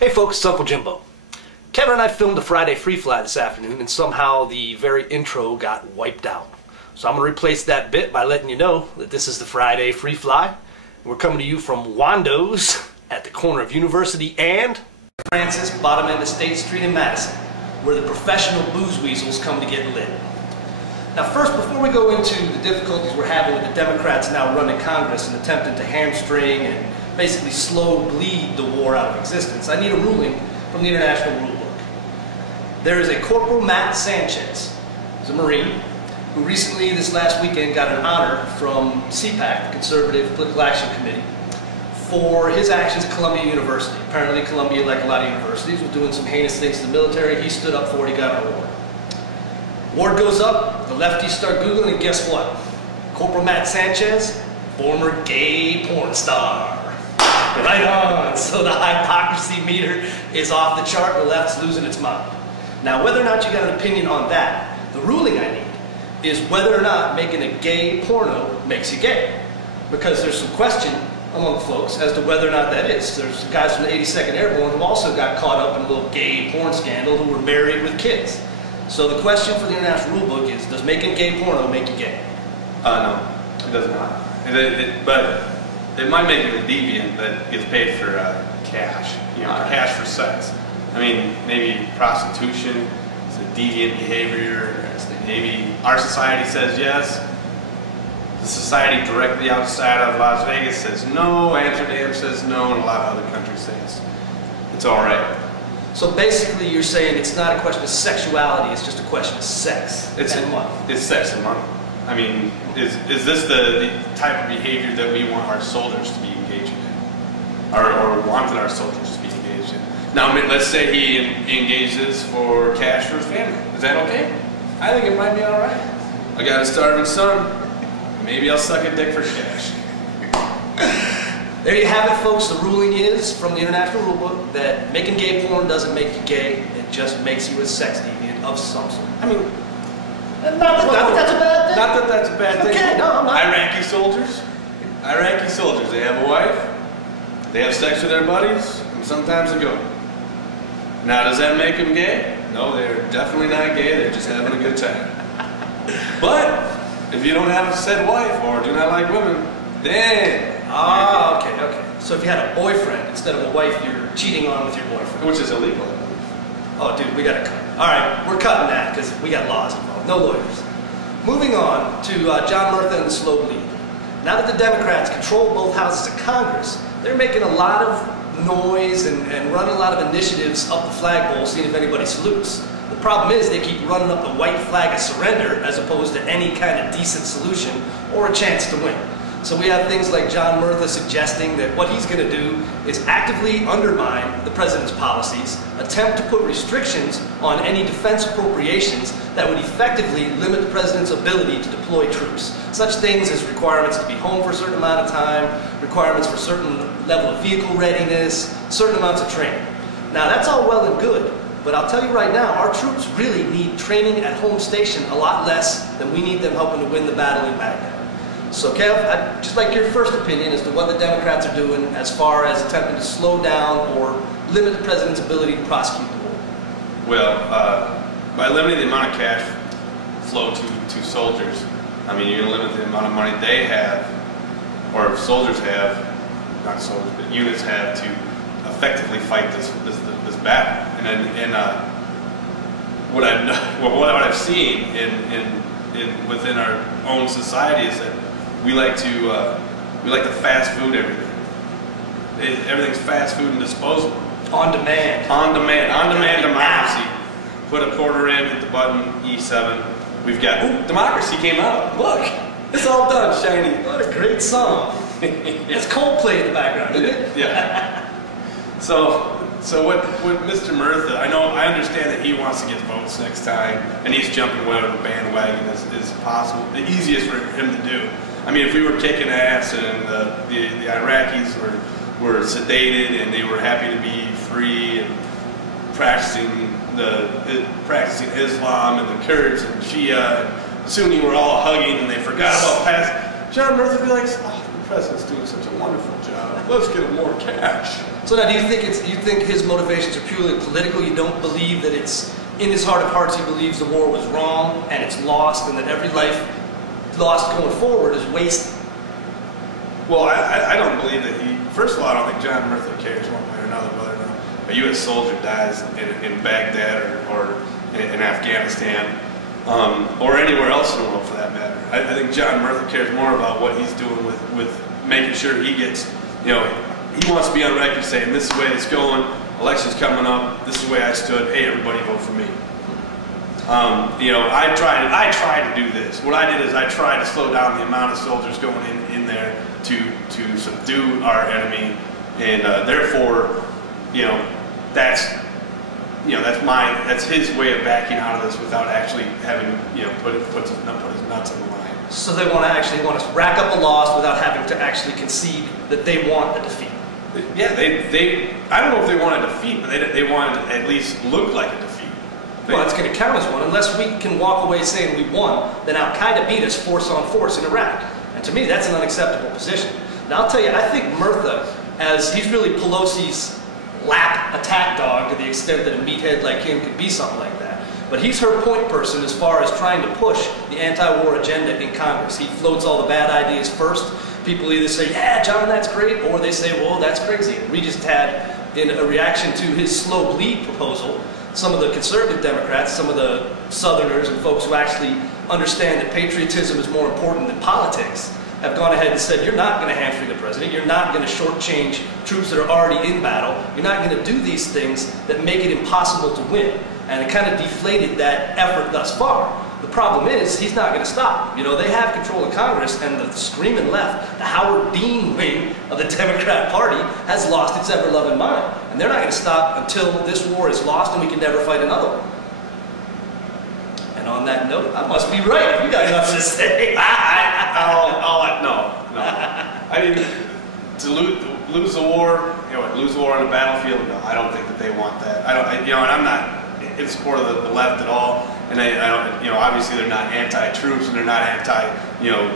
Hey folks, it's Uncle Jimbo. Kevin and I filmed a Friday Freefly this afternoon, and somehow the very intro got wiped out. So I'm going to replace that bit by letting you know that this is the Friday Freefly. We're coming to you from Wando's at the corner of University and Francis, bottom end of State Street in Madison, where the professional booze weasels come to get lit. Now first, before we go into the difficulties we're having with the Democrats now running Congress and attempting to hamstring and basically slow bleed the war out of existence, I need a ruling from the International Rule Book. There is a Corporal Matt Sanchez, he's a Marine, who recently, this last weekend, got an honor from CPAC, the Conservative Political Action Committee, for his actions at Columbia University. Apparently Columbia, like a lot of universities, was doing some heinous things to the military. He stood up for it, he got an award. Award goes up, the lefties start Googling, and guess what? Corporal Matt Sanchez, former gay porn star. Right on. So the hypocrisy meter is off the chart, the left's losing its mind. Now, whether or not you got an opinion on that, the ruling I need is whether or not making a gay porno makes you gay. Because there's some question among folks as to whether or not that is. There's guys from the 82nd Airborne who also got caught up in a little gay porn scandal who were married with kids. So the question for the International Rule Book is, does making gay porno make you gay? No, it does not. But it might make it a deviant that gets paid for cash, cash for sex. I mean, maybe prostitution is a deviant behavior. Maybe our society says yes. The society directly outside of Las Vegas says no. Amsterdam says no, and a lot of other countries say it's all right. So basically, you're saying it's not a question of sexuality; it's just a question of sex. It's sex and money. I mean, is this the type of behavior that we want our soldiers to be engaged in? Or wanted our soldiers to be engaged in? Now, let's say he engages for cash for his family. Is that okay? I think it might be all right. I got a starving son. Maybe I'll suck a dick for cash. There you have it, folks. The ruling is, from the International Rule Book, that making gay porn doesn't make you gay. It just makes you a sex deviant of some sort. I mean, not that that's a bad thing. Not that that's a bad thing. Okay, no, I'm not. Iraqi soldiers, they have a wife, they have sex with their buddies, and sometimes they go. Now, does that make them gay? No, they're definitely not gay, they're just having a good time. But, if you don't have a said wife, or do not like women, then... Ah, okay. So if you had a boyfriend instead of a wife, you're cheating on with your boyfriend. Which is illegal. Oh, dude, we gotta cut. All right, we're cutting that because we got laws involved. No lawyers. Moving on to John Murtha and the slow bleed. Now that the Democrats control both houses of Congress, they're making a lot of noise and running a lot of initiatives up the flagpole, seeing if anybody salutes. The problem is they keep running up the white flag of surrender as opposed to any kind of decent solution or a chance to win. So we have things like John Murtha suggesting that what he's going to do is actively undermine the president's policies, attempt to put restrictions on any defense appropriations that would effectively limit the president's ability to deploy troops. Such things as requirements to be home for a certain amount of time, requirements for a certain level of vehicle readiness, certain amounts of training. Now that's all well and good, but I'll tell you right now, our troops really need training at home station a lot less than we need them helping to win the battle in Baghdad. So Kev, I'd just like your first opinion as to what the Democrats are doing as far as attempting to slow down or limit the president's ability to prosecute the war. Well, by limiting the amount of cash flow to soldiers, I mean, you're going to limit the amount of money they have, or soldiers have, not soldiers, but units have to effectively fight this battle. And what I've seen within our own society is that we like to fast food everything. Everything's fast food and disposable. On demand. On demand democracy. Put a quarter in, hit the button, E7. We've got, ooh, democracy came out. Look, it's all done, shiny. What a great song. It's Coldplay in the background, isn't it? Yeah. So what Mr. Murtha, I understand that he wants to get votes next time, and he's jumping whatever bandwagon is possible, the easiest for him to do. I mean, if we were kicking ass and the Iraqis were sedated and they were happy to be free and practicing Islam and the Kurds and Shia and Sunni were all hugging and they forgot about past, John Murtha would be like, oh, president's doing such a wonderful job. Let's get him more cash. So now, do you think his motivations are purely political? You don't believe that it's in his heart of hearts he believes the war was wrong and it's lost, and that every life lost going forward is wasted? Well, I don't believe that he. First of all, I don't think John Murtha cares one way or another whether or not a U.S. soldier dies in Baghdad or in Afghanistan. Or anywhere else in the world for that matter. I think John Murtha cares more about what he's doing with making sure he gets, he wants to be on record saying this is the way it's going, election's coming up, this is the way I stood, hey everybody vote for me. I tried to do this. What I did is I tried to slow down the amount of soldiers going in there to subdue our enemy, and therefore, that's his way of backing out of this without actually having, put his nuts on the line. So they want to rack up a loss without having to actually concede that they want a defeat. Yeah, I don't know if they want a defeat, but they want to at least look like a defeat. Well, it's going to count as one. Unless we can walk away saying we won, then Al-Qaeda beat us force on force in Iraq. And to me, that's an unacceptable position. Now, I'll tell you, I think Murtha, as he's really Pelosi's lap attack dog to the extent that a meathead like him could be something like that. But he's her point person as far as trying to push the anti-war agenda in Congress. He floats all the bad ideas first. People either say, yeah, John, that's great, or they say, well, that's crazy. We just had, in a reaction to his slow bleed proposal, some of the conservative Democrats, some of the Southerners and folks who actually understand that patriotism is more important than politics, have gone ahead and said, you're not going to hamstring the president, you're not going to shortchange troops that are already in battle, you're not going to do these things that make it impossible to win. And it kind of deflated that effort thus far. The problem is, he's not going to stop. They have control of Congress, and the screaming left, the Howard Dean wing of the Democrat Party, has lost its ever-loving mind. And they're not going to stop until this war is lost and we can never fight another one. And on that note, I must be right. You got nothing to say. No. I mean, to lose the war, lose the war on the battlefield, no, I don't think that they want that. And I'm not in support of the left at all. And I don't, obviously they're not anti-troops and they're not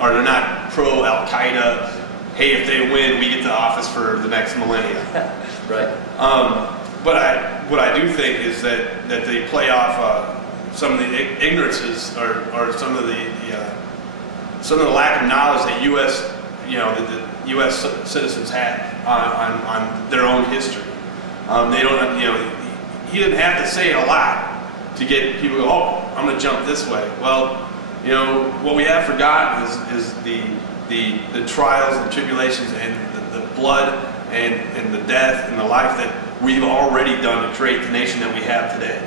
or they're not pro-Al-Qaeda. Hey, if they win, we get to office for the next millennia. Right. But what I do think is that they play off some of the ignorances or some of the lack of knowledge that the U.S. citizens have on their own history. They don't, he didn't have to say a lot to get people to go, oh, I'm going to jump this way. Well, what we have forgotten is the trials and tribulations and the blood and the death and the life that we've already done to create the nation that we have today.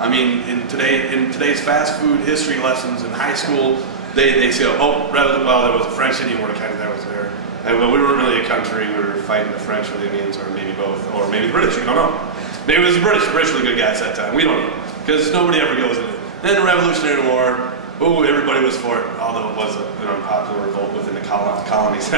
I mean, in today's fast food history lessons in high school, they say, oh, well, there was a French Indian war kind of that was there. And well, we weren't really a country, we were fighting the French or the Indians, or maybe both, or maybe the British, we don't know. Maybe it was the British were the good guys that time, we don't know. Because nobody ever goes in it. Then the Revolutionary War, everybody was for it, although it was an unpopular revolt within the colonies.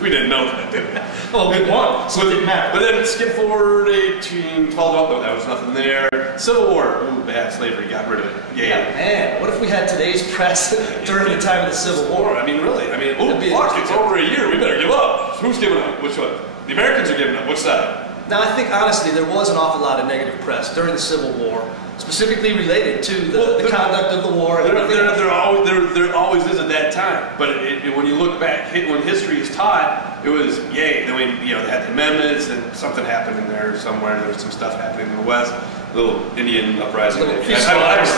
We didn't know that, did we? Well, we won, so it didn't matter. But then skip forward 1812, oh, there was nothing there. Civil War, bad, slavery, got rid of it. Yeah, man, what if we had today's press during the time of the Civil War? I mean, really, fuck, it's over a year, we better give up. Who's giving up? Which one? The Americans are giving up, which side? Now, I think, honestly, there was an awful lot of negative press during the Civil War, specifically related to the conduct of the war. There always is at that time. But when you look back, when history is taught, it was, yay. Then they had the amendments, and something happened in there somewhere. There was some stuff happening in the West, little Indian uprising. A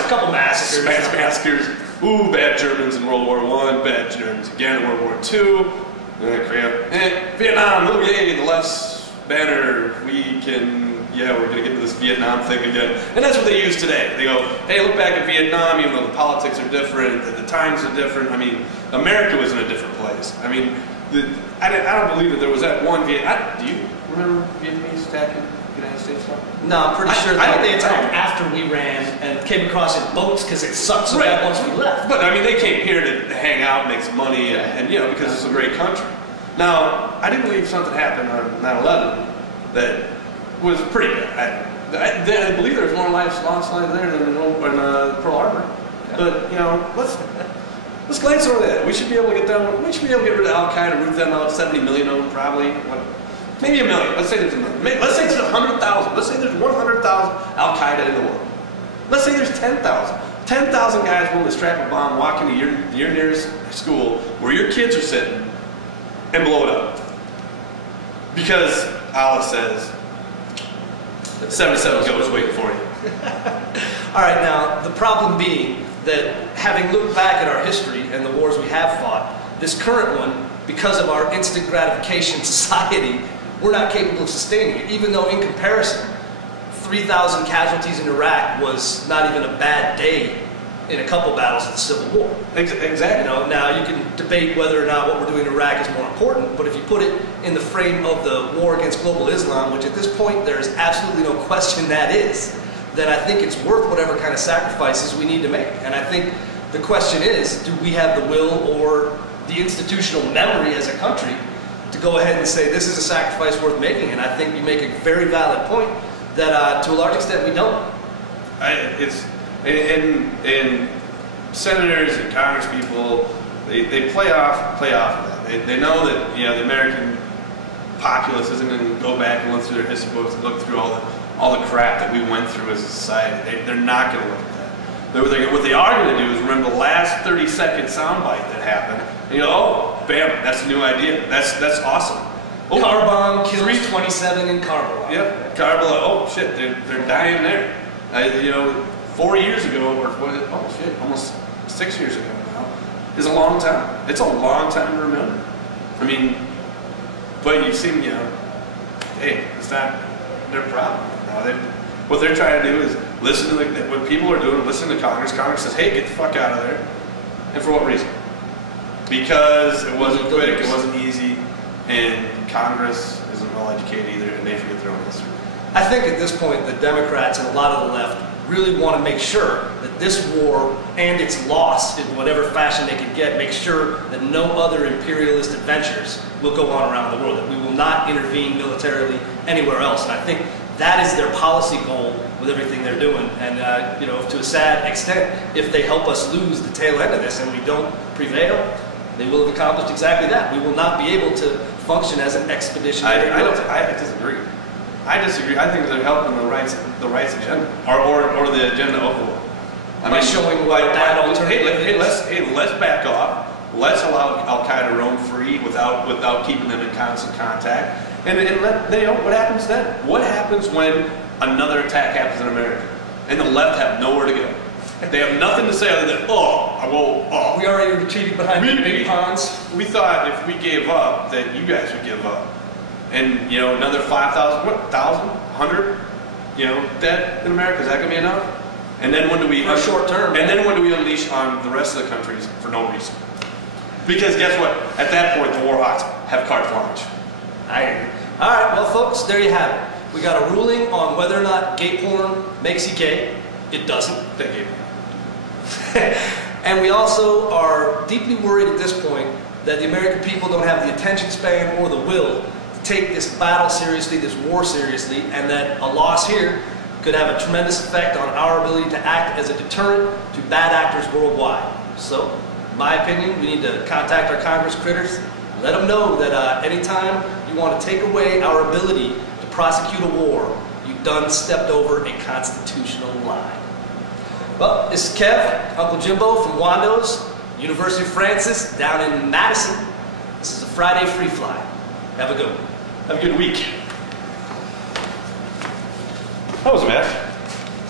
couple massacres. Massacres. Ooh, bad Germans in World War I, bad Germans again in World War II. Vietnam, oh yay, the left's banner, we're going to get into this Vietnam thing again. And that's what they use today. They go, hey, look back at Vietnam, even though the politics are different, the times are different. I mean, America was in a different place. I mean, I don't believe that there was that one do you remember Vietnamese attacking the United States? No, I'm pretty sure they attacked after we ran and came across in boats because it sucked so bad once we left. But, I mean, they came here to hang out, make some money, and because it's a great country. Now, I do believe something happened on 9/11 that was pretty bad. I believe there was more lives lost there than in Pearl Harbor. Yeah. But Let's glance over that. We should be able to get down. We should be able to get rid of Al Qaeda, root them out. 70 million of them, probably. Maybe a million. Let's say there's a million. Let's say there's 100,000. Let's say there's 100,000 Al Qaeda in the world. Let's say there's 10,000. 10,000 guys willing to strap a bomb, walk into your nearest school where your kids are sitting, and blow it up. Because Allah says 77 goes waiting for you. All right, now, the problem being that having looked back at our history and the wars we have fought, this current one, because of our instant gratification society, we're not capable of sustaining it, even though in comparison, 3,000 casualties in Iraq was not even a bad day in a couple battles of the Civil War. Exactly. You know, now you can debate whether or not what we're doing in Iraq is more important, but if you put it in the frame of the war against global Islam, which at this point there is absolutely no question that is, then I think it's worth whatever kind of sacrifices we need to make. And I think the question is, do we have the will or the institutional memory as a country to go ahead and say this is a sacrifice worth making? And I think you make a very valid point that to a large extent we don't. And senators and Congress people, they play off of that. They know that, you know, the American populace isn't going to go back and look through their history books and look through all the crap that we went through as a society. They're not going to look at that. What they are going to do is remember the last 30-second soundbite that happened, and you go, oh, bam, that's a new idea. That's awesome. Oh, Car bomb kills 27 in Karbala. Yep, Karbala. Oh shit, they're dying there. You know, 4 years ago, or oh shit, almost 6 years ago now, is a long time. It's a long time to remember. I mean, but you seem, you know, hey, it's not their problem. What they're trying to do is listen to what people are doing, listen to Congress. Congress says, hey, get the fuck out of there. And for what reason? Because it wasn't quick, it wasn't easy, and Congress isn't well educated either, and they forget their own history. I think at this point the Democrats and a lot of the left really want to make sure that this war and its loss in whatever fashion they can get, make sure that no other imperialist adventures will go on around the world, that we will not intervene militarily anywhere else. And I think that is their policy goal with everything they're doing. And you know, to a sad extent, if they help us lose the tail end of this and we don't prevail, they will have accomplished exactly that. We will not be able to function as an expeditionary military. I disagree. I disagree. I think they're helping the rights agenda, or the agenda overall. By showing what that alternative is. Hey, let's back off. Let's allow Al Qaeda to roam free without keeping them in constant contact. And let, you know, what happens then? What happens when another attack happens in America and the left have nowhere to go? They have nothing to say other than, we already retreated behind the big ponds. We thought if we gave up, that you guys would give up. And, you know, another 5,000, 100, you know, dead in America, is that going to be enough? And then when do we... For short term. And then when do we unleash on the rest of the countries for no reason? Because guess what? At that point, the war hawks have carte blanche. I agree. All right, well, folks, there you have it. We got a ruling on whether or not gay porn makes you gay. It doesn't. Thank you. And we also are deeply worried at this point that the American people don't have the attention span or the will to take this battle seriously, this war seriously, and that a loss here could have a tremendous effect on our ability to act as a deterrent to bad actors worldwide. So, in my opinion, we need to contact our Congress critters, let them know that anytime you want to take away our ability to prosecute a war, you've done stepped over a constitutional line. Well, this is Kev, Uncle Jimbo from Wando's, University of Francis, down in Madison. This is a Friday Freefly. Have a good one. Have a good week. That was a mess.